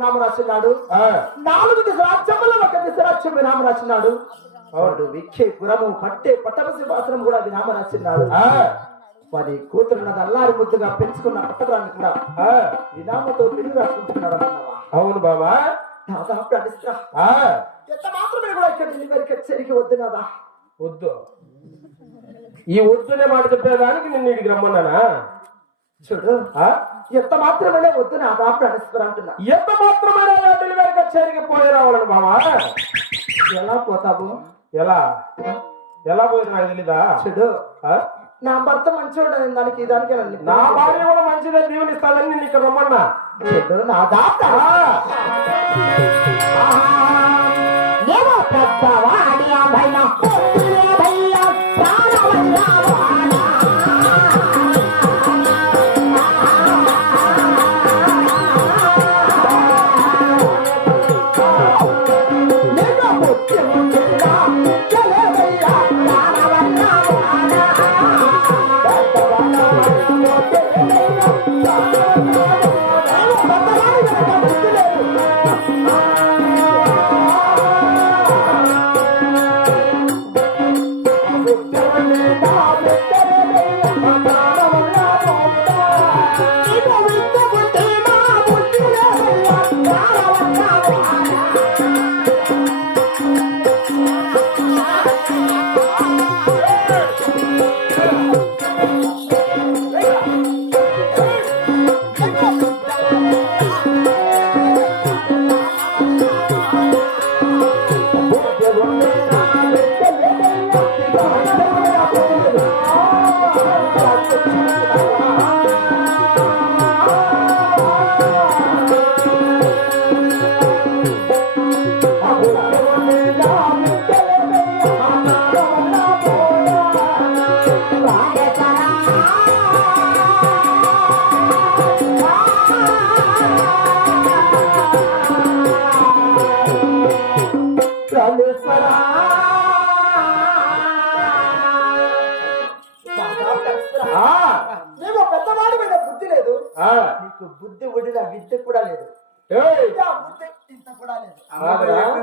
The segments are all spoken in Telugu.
వినామ రాసినాడు. నాలుగు దిశ రాజ్యముల ఒక దిశ రాజ్యం వినామ రాసినాడు. వాడు విఖ్యే గురము పట్టే పట్టవసి వాసనం కూడా వినామ రాసినాడు. ఆ, వారి కూతురున్నది అల్లారి ముద్దుగా పెంచుకున్న పట్టరాన్ని కూడా ఆ, వినామతో పెళ్ళి రాసుకుంటున్నాడు అన్నవా అవును బాబా. దాదాపు అడిస్తా ఎంత మాత్రమే కూడా ఇక్కడ డెలివరీ కచేరికి వద్దు నాదా? వద్దు. ఈ వద్దునే మాట చెప్పేదానికి నిన్ను ఇడికి రమ్మన్నానా? చూడు? ఎంత మాత్రమే వద్దు నాదా ప్రాణేశ్వర అంటున్నా. ఎంత మాత్రమైన డెలివరీ కచేరికి పోయి రావాలని బాబా ఎలా పోతావు? ఎలా? ఎలా పోయింది నాకు తెలీదా? చూడు? నా భర్త మంచోడు అనే దానికి దానికి నా భార్య కూడా మంచిదే దీవెనిస్తానని నిన్ను ఇక్కడ రమ్మన్నా. చూడు నాదా ఆ, ఏమో పెద్దవాడి అభయ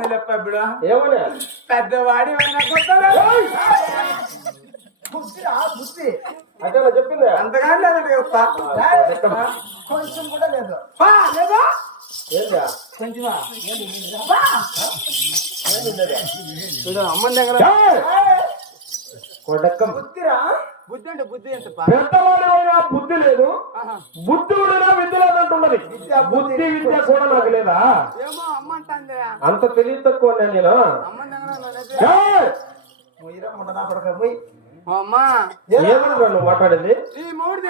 ఆగరా? ఏమన్నా పెద్దవాడి నా చెప్పింది అంతగా లేదండి కొంచెం కూడా లేదు లేదా ఏందా చూడు అమ్మ దగ్గర ఏయ్, కొడకం బుద్ధిరా బుద్ధి అంటే బుద్ధి ఎంత పెద్దవాడివైనా బుద్ధి లేదు. బుద్ధి ఉడినా విద్య లేదంటున్నది. బుద్ధి. విద్య కూడా నాకు లేదా? ఏమో అమ్మ అంటుంది అంత తెలివి తక్కువ నేను అమ్మ ఏమన్నా నువ్వు మాట్లాడేది? ఈ మొగుడు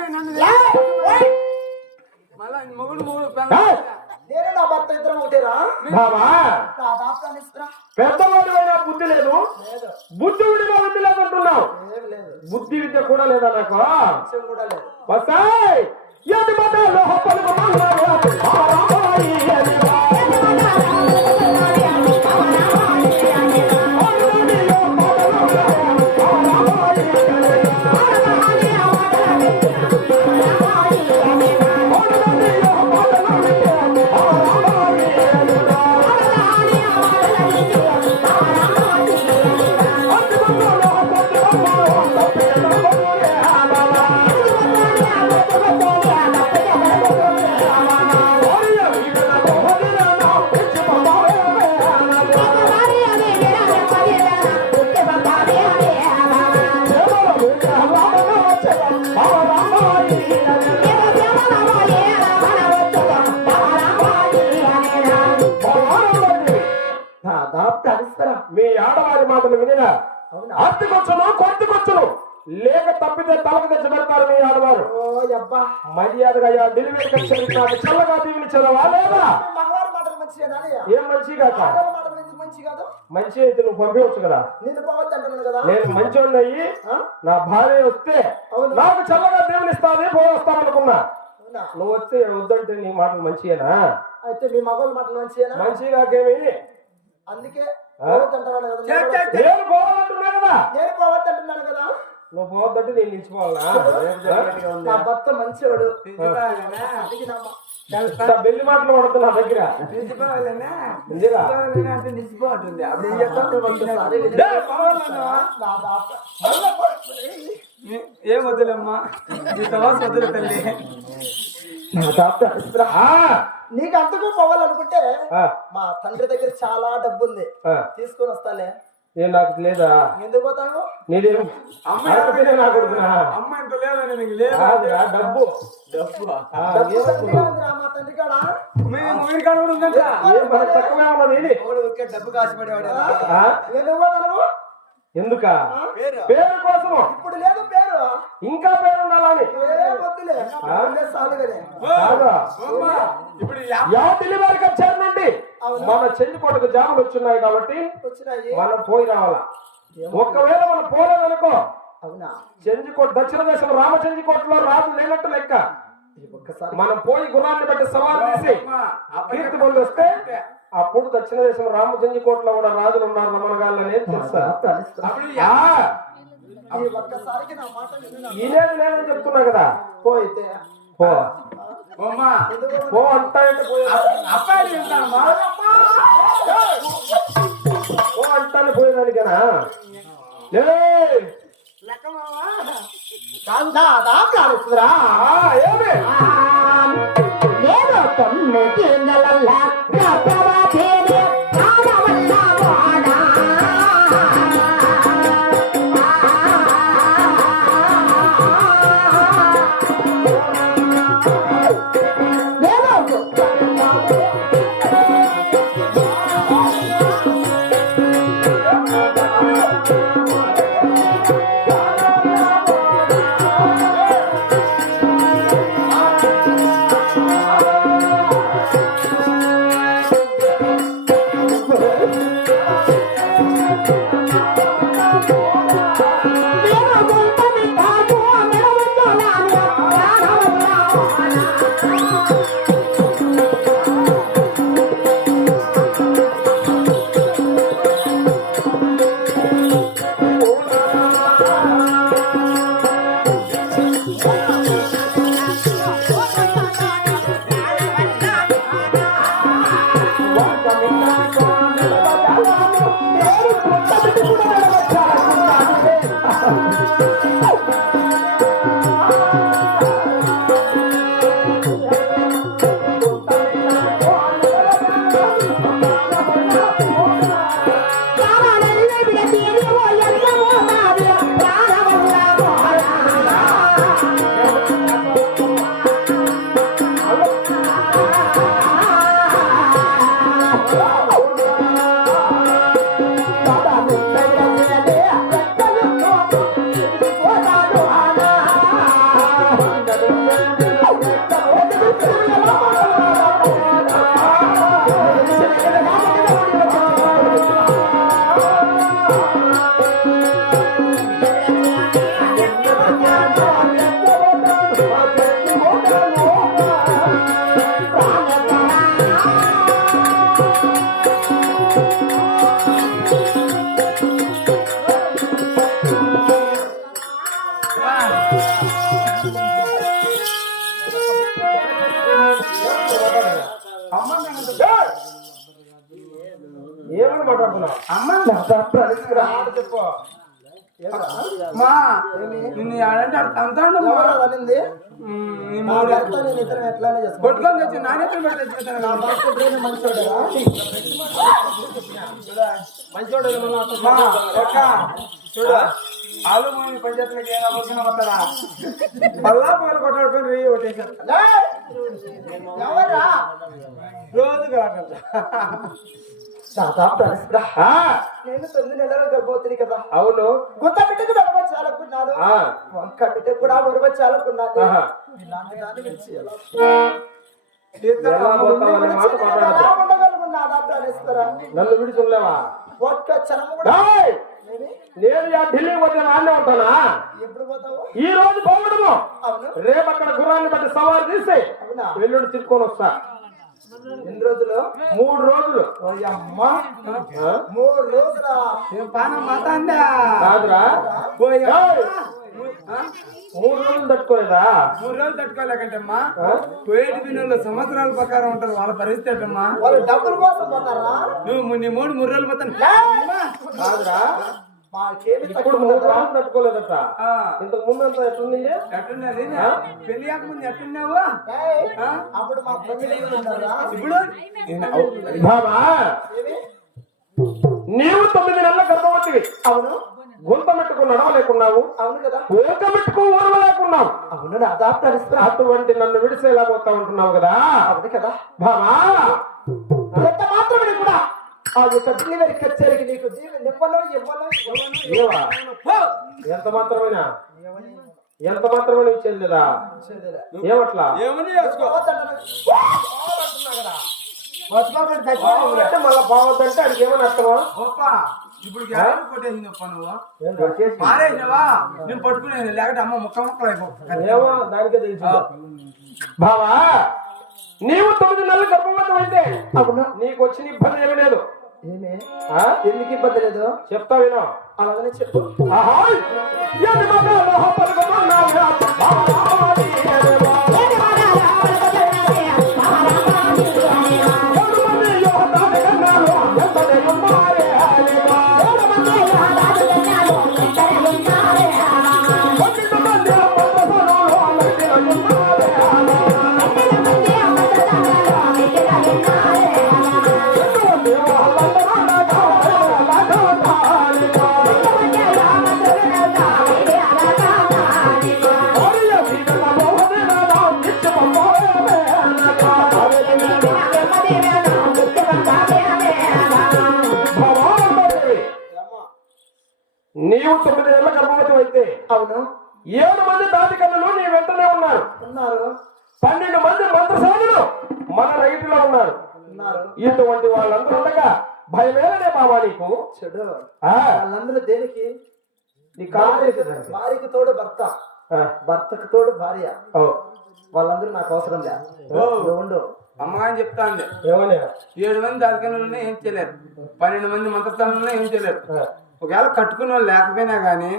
మళ్ళా మొగుడు మొగుడు నేను నా భర్త ఇద్దరం ఒకటేరా బావా? నా పెద్దవాడివైనా బుద్ధి లేదు? బుద్ధి లేదంటున్నావు. ఏం లేదు. బుద్ధి విద్య కూడా లేదా నాకు? కూడా లేదు. వస్తాయ్ బదలు హప్పలు మీ ఆడవారి మాటలు వినినా? అవునా? అత్తికొచ్చును కొట్టుకొచ్చును లేక తప్పితే తలకు తెచ్చి పెడతారు మీ ఆడవారు. మర్యాదగా డెలివరీ చల్లగా దీవిని చదవా లేదా? మంచిగా ఏం మంచి కాక మంచి కాదు? మంచి అయితే నువ్వు పంపించవచ్చు కదా? నేను పోవద్దు కదా. నేను మంచి ఆ? నా భార్య వస్తే అవును. నాకు చల్లగా దేవుని ఇస్తాది పోవస్తామనుకున్నా అవునా? నువ్వు వస్తే వద్దంటే నీ మాటలు మంచియేనా? అయితే మీ మగవాళ్ళ మాటలు మంచిగా మంచి కాకేమి? అందుకే ఆ? పోవద్దు అంటున్నాను కదా. నేను చే, కూడా- చే. నేను పోవాలంటున్నా కదా. నేను నువ్వు పోవద్దంటే నేను నిలిచిపోవాలా నా భర్త మంచివాడు బెల్లి మాటలు పడుతుంది నా దగ్గర. నిలిచిపోతుంది అప్పుడు ఏం పవర్లన్నా. నా తల్లి. నా. ఆ, నీకు అంతకు పోవాలనుకుంటే మా తండ్రి దగ్గర చాలా డబ్బు ఉంది. తీసుకొని వస్తాలే. ఏం నాకు లేదా? ఎందుకు పోతావు? నీది అమ్మ ఆడపిల్ల నా కొడుకునా? అమ్మ ఇంత లేదని నీకు లేదు డబ్బు. డబ్బు మా తండ్రి కాడ? మీరు కాడ కూడా ఉందంట. తక్కువే ఉన్నది డబ్బు కాసిపడేవాడు ఆ? ఎందుకు పోతావు ఎందుక? పేరు? పేరు కోసము. ఇప్పుడు లేదు పేరు. ఇంకా పేరు ఉండాలని డెలివరీకి వచ్చారు నుండి. మన చెల్లి కొడుకు జాములు వచ్చినాయి కాబట్టి వచ్చినాయి. మనం పోయి రావాలా. ఒకవేళ మనం పోలేదనుకో అవునా? చెంజికోట దక్షిణ దేశం రామచంజికోటలో రాజు లేనట్టు లెక్క. మనం పోయి గుర్రాన్ని బట్టి సవాలు అప్పటికే కీర్తి వస్తే అప్పుడు దక్షిణ దేశం రామచంజికోటలో కూడా రాజులు ఉన్నారు రమణగాళ్ళు అనేది తెలుసా? లేదని చెప్తున్నా కదా. పోయితే పో. పో అంటా అంటే పోయి అబ్బాయి ఉంటానమ్మా పో అంటాను పోయేదానికేనా ఆ, ఏమి? నేను తొమ్మిది నెలల నిన్ను ఆడంటే అంతాడు ఎవరు అనింది కొట్టుకొని తెచ్చి నాణ్యతలు పెట్టి మంచోడు ఎక్క, చూడు కొట్టాడు రీ కొట్టేశారు. ఎవరా రోజు నేను తొమ్మిది నెలల గర్భవతిని కదా. అవును. గుంత బిడ్డకు నడవచ్చు అనుకున్నాను ఆ, వంక బిడ్డ కూడా ఉరవచ్చు అనుకున్నాను. ఇలాంటి దాన్ని ఎలా ఉండగలుగున్నా నన్ను విడిచుండలేవా ఒక్క కూడా? నేను యా ఢిల్లీకి పోతే ఆడనే ఉంటానా? ఈ రోజు పోవడము అవును. రేపు అక్కడ గుర్రాన్ని బట్టి సవాలు తీసి వెల్లుడు తిరుక్కొని వస్తా. ఎన్ని రోజులు? మూడు రోజులు. ఆ? మూడు రోజుల? కాదురా? మూడు రోజులు తట్టుకోలేదా? మూడు రోజులు తట్టుకోలేకంటమ్మా? పోయేటి బిన్నుల్లో సంవత్సరాల ప్రకారం ఉంటారు వాళ్ళ పరిస్థితి ఏంటమ్మా? వాళ్ళు డబ్బుల కోసం పోతారా? నువ్వు నీ మూడు మూడు రోజులు పోతాను. కాదురా. ఇప్పుడు మూడు? రోజులు తట్టుకోలేదట. ఆ, ఇంతకు ముందు అంతా ఎట్లుంది ఎట్టున్నది? పెళ్ళి కాకముందు ఎట్టున్నావు? అప్పుడు మా ఇప్పుడు? బాబా? నీవు తొమ్మిది నెలల గర్భవతివి. అవును. గుంత పెట్టుకుని నడవలేకున్నావు. అవును కదా. ఊక పెట్టుకో ఊరవలేకున్నావు. అవును నా అదాప్టర్ ఇస్తున్నా అటువంటి నన్ను విడిసేలా పోతా ఉంటున్నావు కదా. అవును కదా. బాబా ఎంత మాత్రమే కూడా ఆ యొక్క డెలివరీ కచేరికి నీకు జీవి నివ్వను ఇవ్వను ఎంత మాత్రమేనా? ఎంత మాత్రమే ఇచ్చేది లేదా. ఏమట్లా? మళ్ళా బావద్దంటే అది ఏమని అర్థమా ఇప్పుడు? మారేసినవా నేను పట్టుకునేది లేకపోతే అమ్మ ముక్క ముక్కలు అయిపోతుంది బావా నీవు తొమ్మిది నెలలు గర్భవతం అయితే నీకు వచ్చిన ఇబ్బంది ఏమీ లేదు? ఎందుకు ఇబ్బంది లేదు? చెప్తా విను. అలాగనే చెప్పు. ఆహాయ్! అయితే అవును. ఏడు మంది దాటికన్నులు నీ వెంటనే ఉన్నారు. ఉన్నారు. పన్నెండు మంది మంత్రసానులు మన రైతులో ఉన్నారు. ఉన్నారు. ఇటువంటి వాళ్ళందరూ ఉండగా భయమేలనే బాబా నీకు? చెడు. ఆ, వాళ్ళందరూ దేనికి? నీ కాలు భార్యకు తోడు భర్త. ఆ, భర్తకు తోడు భార్య. ఓ, వాళ్ళందరూ నాకు అవసరం లే. ఉండు. అమ్మ అని చెప్తా ఏడు మంది దానికన్నా ఏం చేయలేరు. పన్నెండు మంది మంత్రస్థానంలో ఏం చేయలేరు. ఆ, ఒకవేళ కట్టుకున్న వాళ్ళు లేకపోయినా కానీ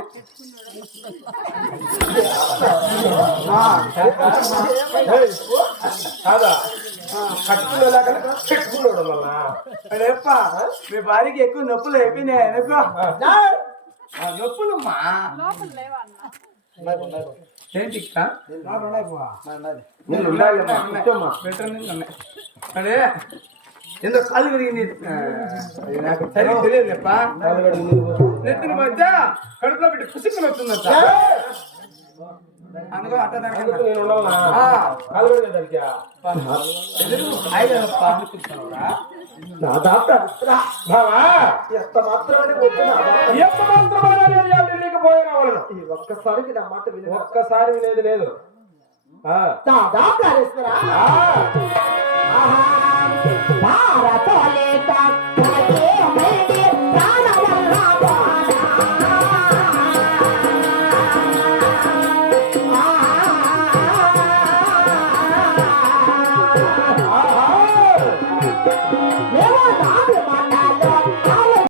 కాదా? కట్టుకునేలాగా పెట్టుకున్నాడు మళ్ళా రేప మీ భార్యకి ఎక్కువ నొప్పులు అయిపోయినాయి అనుకో ఆ, నొప్పులమ్మా? ఏంటి నుంచి ఉన్నాయి. ఎందుకు కాలు విరిగింది? నాకు. నెత్తిన మధ్య కడుపులో పెట్టి పుసుకుని వస్తుందట. అందుకో అట్ట? నా. డాక్టర్. బావా. ఎంత మాత్రమే. ఎంత వాళ్ళను? ఒక్కసారికి నా మాట విను ఒక్కసారి వినేది లేదు. ఆ, నా డాక్టర్ ఇస్తున్నా. ఆ, భారత లేక